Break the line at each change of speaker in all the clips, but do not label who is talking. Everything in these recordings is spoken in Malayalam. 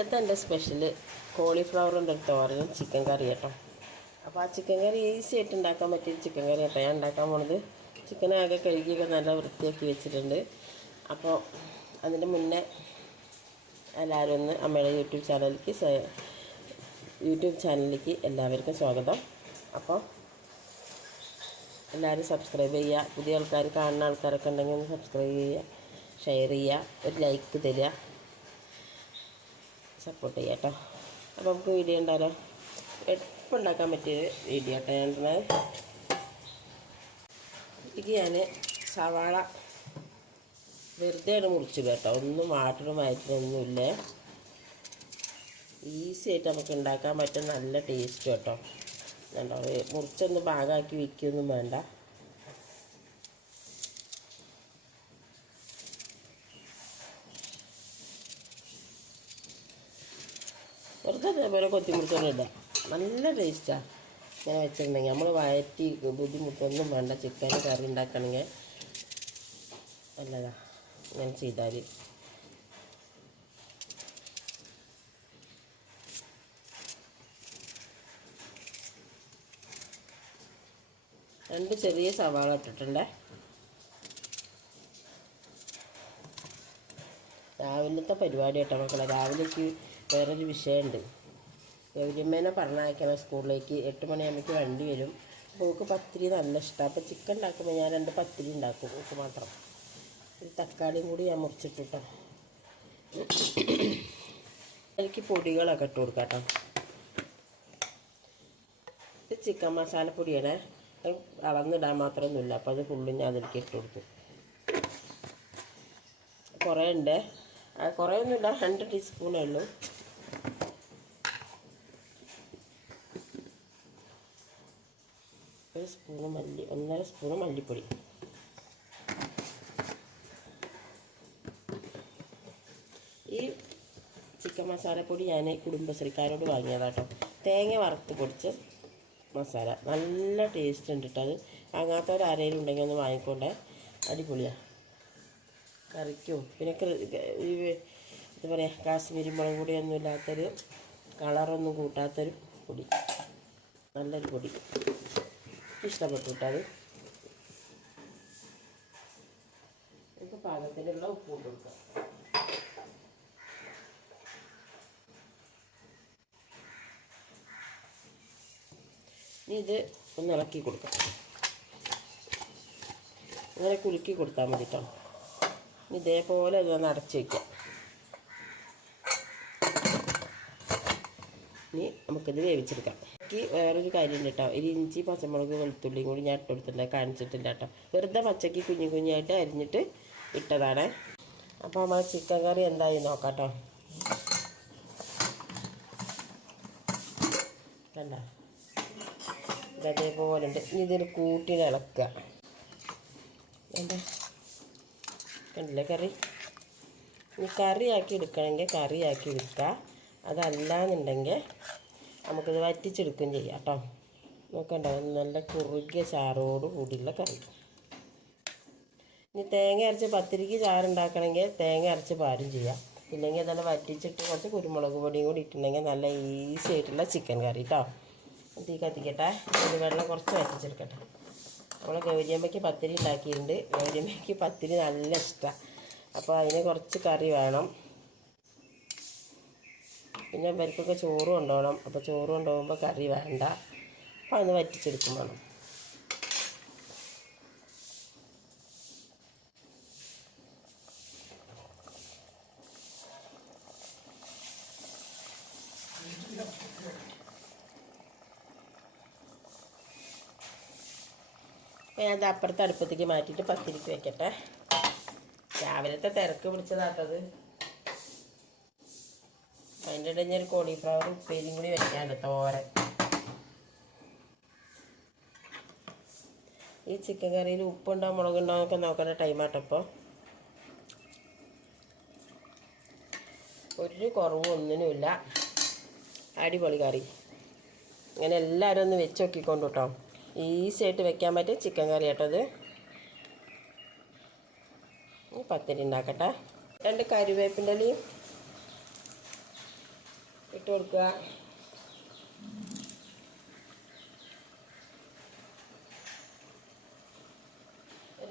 ഇന്നത്തെ എന്റെ സ്പെഷ്യൽ കോളിഫ്ലവറിന്റെ ഒരു തോരനും ചിക്കൻ കറി കേട്ടോ. അപ്പോൾ ആ ചിക്കൻ കറി ഈസി ആയിട്ട് ഉണ്ടാക്കാൻ പറ്റിയ ചിക്കൻ കറി കേട്ടോ. ഞാൻ ഉണ്ടാക്കാൻ പോണത് ചിക്കൻ ആകെ കഴുകിയൊക്കെ നല്ല വൃത്തിയാക്കി വെച്ചിട്ടുണ്ട്. അപ്പോൾ അതിന്റെ മുന്നേ എല്ലാവരും ഒന്ന് അമ്മയുടെ യൂട്യൂബ് ചാനലിലേക്ക് യൂട്യൂബ് ചാനലിലേക്ക് എല്ലാവർക്കും സ്വാഗതം. അപ്പോൾ എല്ലാവരും സബ്സ്ക്രൈബ് ചെയ്യുക. പുതിയ ആൾക്കാർ കാണുന്ന ആൾക്കാരൊക്കെ ഉണ്ടെങ്കിൽ ഒന്ന് സബ്സ്ക്രൈബ് ചെയ്യുക ഷെയർ ചെയ്യുക ഒരു ലൈക്ക് തരിക. സപ്പോർട്ട് ചെയ്യാം കേട്ടോ അപ്പോൾ നമുക്ക് വീഡിയോ ഉണ്ടാലോ എളുപ്പം ഉണ്ടാക്കാൻ പറ്റിയ വീഡിയോ കേട്ടോ ഞാൻ ഇടുന്നത്. ഇത് ഞാൻ സവാള വെറുതെ ആണ് മുറിച്ചത് കേട്ടോ. ഒന്നും വാട്ടറും വയറ്റിനൊന്നുമില്ല ഈസി ആയിട്ട് നമുക്ക് ഉണ്ടാക്കാൻ പറ്റും നല്ല ടേസ്റ്റ് കേട്ടോ. കണ്ടോ? മുറിച്ചൊന്ന് ഭാഗമാക്കി വിൽക്കുകയൊന്നും വേണ്ട. വെറുതെ അതേപോലെ കൊത്തി മുറിച്ചോണ്ട് ഇടാം നല്ല ടേസ്റ്റാണ് ഞാൻ വെച്ചിട്ടുണ്ടെങ്കിൽ നമ്മൾ വയറ്റി ബുദ്ധിമുട്ടൊന്നും വേണ്ട. ചിക്കൻ കറി ഉണ്ടാക്കണമെങ്കിൽ നല്ലതാ. ഇങ്ങനെ ചെയ്താൽ രണ്ട് ചെറിയ സവാള ഇട്ടിട്ടുണ്ട്. രാവിലത്തെ പരിപാടി കേട്ടോ മക്കളെ. രാവിലേക്ക് വേറൊരു വിഷയമുണ്ട് ഗൗരിയമ്മേനെ പറഞ്ഞയക്കണം സ്കൂളിലേക്ക്. എട്ട് മണിയാകുമ്പോഴേക്ക് വണ്ടി വരും. അപ്പോൾ ഓക്ക് പത്തിരി നല്ല ഇഷ്ടമാണ് അപ്പോൾ ചിക്കൻ ഉണ്ടാക്കുമ്പോൾ ഞാൻ രണ്ട് പത്തിരി ഉണ്ടാക്കും ഓക്ക് മാത്രം. ഒരു തക്കാളിയും കൂടി ഞാൻ മുറിച്ചിട്ടു എനിക്ക് പൊടികളൊക്കെ ഇട്ട് കൊടുക്കാം കേട്ടോ ഇത് ചിക്കൻ മസാലപ്പൊടിയാണ് പൊടിയാണ്. അളന്നിടാൻ മാത്രമൊന്നുമില്ല അപ്പോൾ അത് ഫുള്ളും ഞാൻ അതിലേക്ക് ഇട്ട് കൊടുത്തു. കുറേ ഉണ്ട്. ആ കുറേ ഒന്നുമില്ല രണ്ട് ടീസ്പൂണേ ഉള്ളൂ. ഒരു സ്പൂൺ മല്ലി ഒന്നര സ്പൂണ് മല്ലിപ്പൊടി. ഈ ചിക്കൻ മസാലപ്പൊടി ഞാൻ കുടുംബശ്രീക്കാരോട് വാങ്ങിയതാട്ടോ. തേങ്ങ വറുത്ത് പൊടിച്ച മസാല. നല്ല ടേസ്റ്റ് ഉണ്ട് കേട്ടോ അത്. വാങ്ങാത്തവരാരെങ്കിലും ഉണ്ടെങ്കിൽ ഒന്ന് വാങ്ങിക്കൊണ്ടേ. അടിപൊളിയാണ് കറിക്കും. പിന്നെ ഈ എന്താ പറയുക കാശ്മീരി മുളക് പൊടിയൊന്നും ഇല്ലാത്തൊരു കളറൊന്നും കൂട്ടാത്തൊരു പൊടി. നല്ലൊരു പൊടി. ഇഷ്ടപ്പെട്ടു അത്. നമുക്ക് പാകത്തിനുള്ള ഉപ്പ് ഇട്ട് കൊടുക്കാം. ഇത് ഒന്ന് ഇളക്കി കൊടുക്കാം. അങ്ങനെ കുലുക്കി കൊടുത്താൽ മതി കേട്ടോ ഇതേപോലെ ഇതൊന്ന് അടച്ചു വയ്ക്കാം ഇനി നമുക്കിത് വേവിച്ചെടുക്കാം. എനിക്ക് വേറൊരു കാര്യമുണ്ട് കേട്ടോ. ഒരു ഇഞ്ചി പച്ചമുളക് വെളുത്തുള്ളിയും കൂടി ഞാൻ ഇട്ടുകൊടുത്തിട്ടുണ്ട് കാണിച്ചിട്ടില്ല കേട്ടോ. വെറുതെ പച്ചക്ക് കുഞ്ഞു കുഞ്ഞായിട്ട് അരിഞ്ഞിട്ട് ഇട്ടതാണ്. അപ്പോൾ നമ്മൾ ചിക്കൻ കറി എന്തായി നോക്കാം കേട്ടോ. ഇതേപോലെ ഉണ്ട്. ഇനി ഇതിന് കൂട്ടി ഇളക്കുക. എന്താ കണ്ടില്ലേ കറി? ഇനി കറിയാക്കി എടുക്കണമെങ്കിൽ കറിയാക്കി എടുക്കുക. അതല്ലാന്നുണ്ടെങ്കിൽ നമുക്കിത് വറ്റിച്ചെടുക്കുകയും ചെയ്യാം കേട്ടോ. നോക്കണ്ട നല്ല കുറുകിയ ചാറോട് കൂടിയുള്ള കറി. ഇനി തേങ്ങ അരച്ച് പത്തിരിക്ക് ചാറുണ്ടാക്കണമെങ്കിൽ തേങ്ങ അരച്ച് പാരും ചെയ്യാം. ഇല്ലെങ്കിൽ അതെല്ലാം വറ്റിച്ചിട്ട് കുറച്ച് കുരുമുളക് പൊടിയും കൂടി ഇട്ടിട്ടുണ്ടെങ്കിൽ നല്ല ഈസി ആയിട്ടുള്ള ചിക്കൻ കറി കേട്ടോ. തീ കത്തിക്കട്ടെ. ഇത് വെള്ളം കുറച്ച് വറ്റിച്ചെടുക്കട്ടെ. നമ്മൾ ഗൗരിയമ്മയ്ക്ക് പത്തിരി ഉണ്ടാക്കിയിട്ടുണ്ട്. ഗൗരിയമ്മയ്ക്ക് പത്തിരി നല്ല ഇഷ്ടമാണ് അപ്പോൾ അതിന് കുറച്ച് കറി വേണം. പിന്നെ ഇവർക്കൊക്കെ ചോറ് കൊണ്ടുപോകണം. അപ്പോൾ ചോറ് കൊണ്ടുപോകുമ്പോൾ കറി വേണ്ട. അപ്പോൾ അതൊന്ന് വറ്റിച്ചെടുക്കും വേണം. അപ്പോൾ അത് അപ്പുറത്തെ അടുപ്പത്തേക്ക് മാറ്റിയിട്ട് പത്തിരിക്ക് വെക്കട്ടെ. രാവിലത്തെ തിരക്ക് പിടിച്ചതാട്ടത്. അതിന്റെ ഇടയിൽ ഞാൻ കോളിഫ്ലവർ ഉപ്പേരിയും കൂടി വെക്കാണ്ട് തോരൻ. ഈ ചിക്കൻ കറിയിൽ ഉപ്പുണ്ടോ മുളകുണ്ടോ എന്നൊക്കെ നോക്കേണ്ട ടൈമാട്ടപ്പോൾ ഒരു കുറവും ഒന്നിനുമില്ല അടിപൊളി കറി. ഇങ്ങനെ എല്ലാവരും ഒന്ന് വെച്ച് നോക്കിക്കൊണ്ട് കേട്ടോ ഈസി ആയിട്ട് വെക്കാൻ പറ്റിയ ചിക്കൻ കറി കേട്ടോ ഇത്. പത്തിരി ഉണ്ടാക്കട്ടെ. രണ്ട് കരുവേപ്പിന്റെ ഇലയും ഇട്ട് കൊടുക്കുക.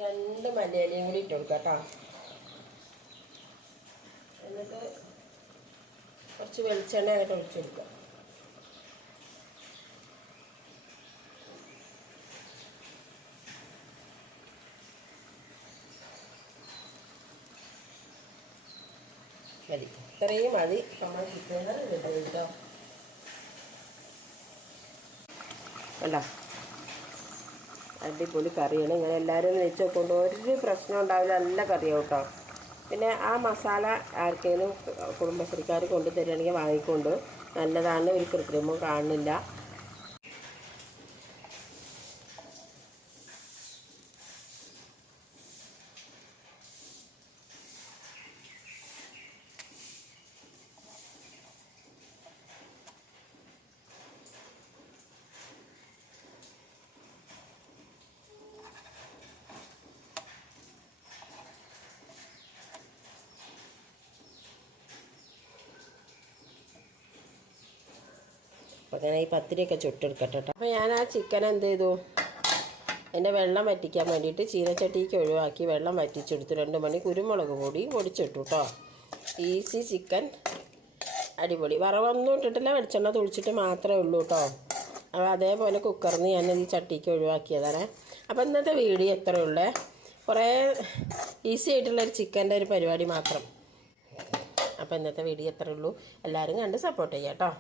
രണ്ട് മല്ലിയിലയും കൂടി ഇട്ട് കൊടുക്കുക കേട്ടോ. എന്നിട്ട് കുറച്ച് വെളിച്ചെണ്ണ അങ്ങോട്ട് ഒഴിച്ചു കൊടുക്കുക. മതി. ഇത്രയും മതി. നമ്മൾ കിട്ടുന്നത് കേട്ടോ. അല്ല അടിപൊളി കറിയാണ്. ഇങ്ങനെ എല്ലാവരും വെച്ച് നോക്കൊണ്ട് ഒരു പ്രശ്നം ഉണ്ടാവില്ല. നല്ല കറിയാവും കേട്ടോ. പിന്നെ ആ മസാല ആർക്കെങ്കിലും കുടുംബശ്രീക്കാർ കൊണ്ടുതരികയാണെങ്കിൽ വാങ്ങിക്കൊണ്ട്. നല്ലതാണ്. ഒരു കൃത്രിമം കാണുന്നില്ല. അപ്പോൾ ഞാൻ ഈ പത്തിരിയൊക്കെ ചുട്ടെടുക്കട്ടെ കേട്ടോ അപ്പോൾ ഞാൻ ആ ചിക്കൻ എന്ത് ചെയ്തു? അതിന്റെ വെള്ളം വറ്റിക്കാൻ വേണ്ടിയിട്ട് ചീനച്ചട്ടിക്ക് ഒഴിവാക്കി വെള്ളം വറ്റിച്ചെടുത്ത്. രണ്ട് മണി കുരുമുളക് പൊടി പൊടിച്ചിട്ടു കേട്ടോ ഈസി ചിക്കൻ അടിപൊളി. വറവൊന്നും ഇട്ടിട്ടില്ല. വെളിച്ചെണ്ണ തുളിച്ചിട്ട് മാത്രമേ ഉള്ളൂ കേട്ടോ അപ്പോൾ അതേപോലെ കുക്കറിൽ നിന്ന് ഞാൻ ഈ ചട്ടിക്ക് ഒഴിവാക്കിയതാണ്. അപ്പോൾ ഇന്നത്തെ വീഡിയോ എത്ര ഉള്ളേ. കുറേ ഈസി ആയിട്ടുള്ളൊരു ചിക്കന്റെ ഒരു പരിപാടി മാത്രം. അപ്പോൾ ഇന്നത്തെ വീഡിയോ എത്ര ഉള്ളൂ. എല്ലാവരും കണ്ട് സപ്പോർട്ട് ചെയ്യാം കേട്ടോ